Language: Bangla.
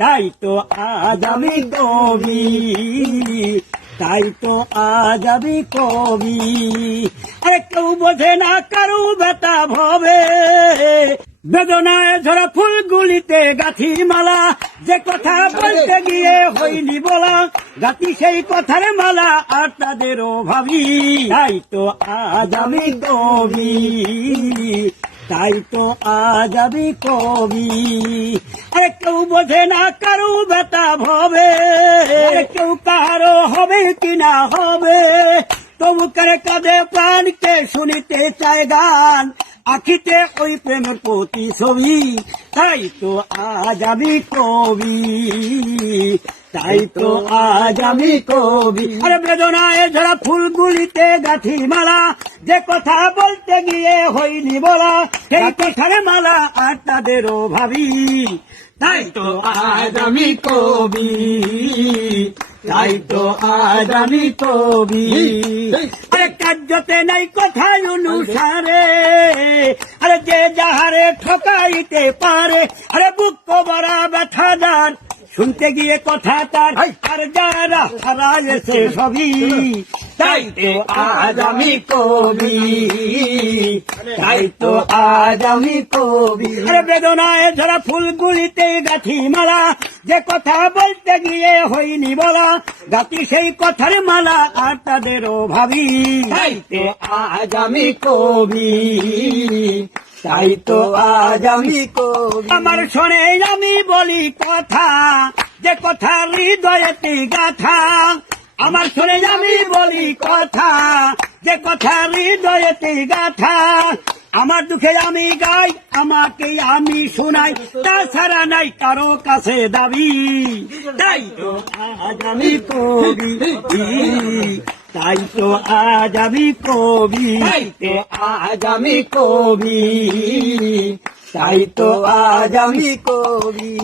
তাই তো আজ আমি কবি তাই তো আজ আমি কবি। আরে কেউ বোঝে না কারু বেতা ভবে। বেদনায় ঝরা ফুলগুলিতে গাথি মালা যে কথা বলতে গিয়ে হইনি বলা গাতি সেই কথার মালা আর তাদেরও ভাবি তাই তো আজ আমি কবি তাই তো আজ আমি কবি। আরে কেউ বোঝে না কারু বেতা ভবে। কেউ কারও হবে কি না হবে। তবু করে কাঁদে প্রাণকে শুনিতে চায় গান? আখিতে ওই প্রেমের প্রতি ছবি তাই তো আজ আমি কবি। তাই তো আজ আমি কবি। আরে বেদনায় ঝরা ফুলগুলিতে গাথি মালা যে কথা বলতে গিয়ে হইনি বলা, সেই কথার মালা আর তাদেরও ভাবি। তাই তো আজ আমি কবি। তাই তো আজ আমি কবি। আরে কার্যতে নাই কথাই অনুসারে, আরে যে যাহারে ঠকাইতে পারে, আরে বুক কবরা ব্যথা যান শুনতে গিয়ে কথা তার আর যারা হারাইছে সবই তাই তো আজ আমি কবি। তাই তো আজ আমি কবি। আরে বেদনায় ঝরা ফুলগুলিতে গাথি মালা যে কথা বলতে গিয়ে হইনি বলা গাতি সেই কথার মালা আর তাদেরও ভাবি। তাই তো আজ আমি কবি। তাই তো আজ আমি আমার শোনে আমি বলি কথা, যে কথা হৃদয়তে গাথা। আমার শোনে আমি বলি কথা, যে কথা হৃদয়তে গাথা। আমার দুঃখে আমি গাই, আমাকে আমি শোনাই, তাছাড়া নাই কারও কাছে দাবি। তাই তো আজ আমি কবি। তাই তো আজ আমি কবি তো আজ আমি কবি। তাই তো আজ আমি কবি।